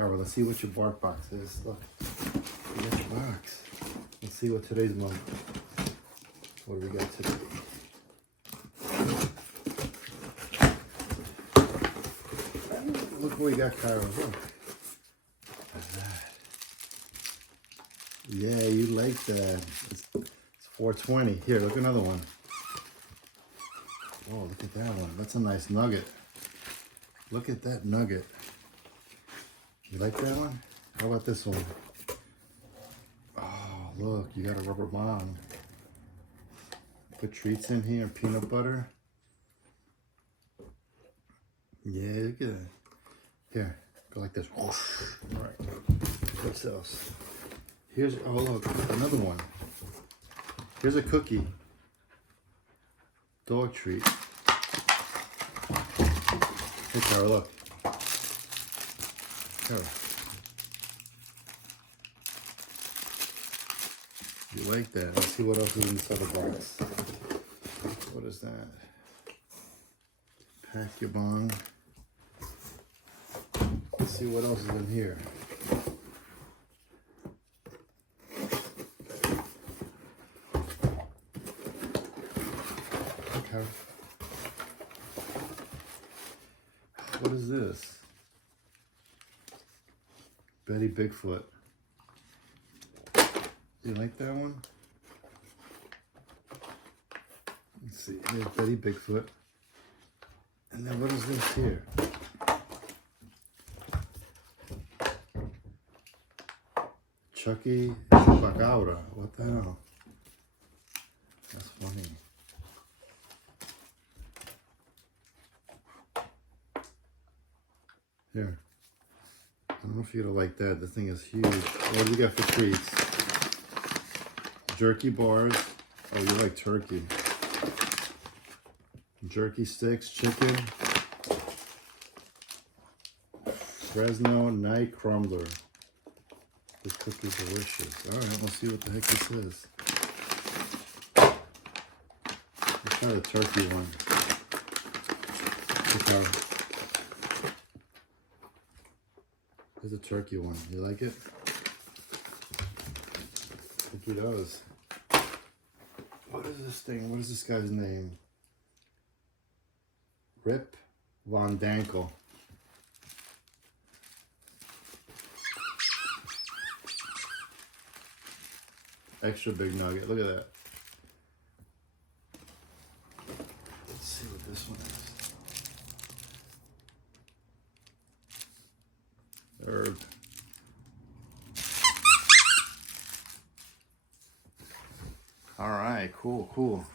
Kairo, let's see what your bark box is. Look, you got your box. Let's see what today's month. What do we got today? Look what we got, Kairo. Look. What's that? Yeah, you like that. It's 420. Here, look another one. Oh, look at that one. That's a nice nugget. Look at that nugget. You like that one? How about this one? Oh, look, you got a rubber bond. Put treats in here, peanut butter. Yeah, look at that. Here, go like this. All right. What else? Here's, oh look, another one. Here's a cookie. Dog treat. Hey, Kairo, look. Kairo. You like that? Let's see what else is inside the box. What is that? Pack your bong. Let's see what else is in here. Okay. What is this? Betty Bigfoot. You like that one? Let's see. Here's Betty Bigfoot. And then what is this here? Chucky Chupacabra. What the hell? That's funny. Here. I don't know if you're gonna like that. The thing is huge. What do we got for treats? Jerky bars. Oh, you like turkey. Jerky sticks, chicken. Fresno Night Crumbler. This cookie's delicious. Alright, let's see what the heck this is. Let's try the turkey one. Okay. Here's a turkey one. You like it? I think he does. What is this thing? What is this guy's name? Rip Von Dankel. Extra big nugget. Look at that. Let's see what this one is. Herb. All right, cool.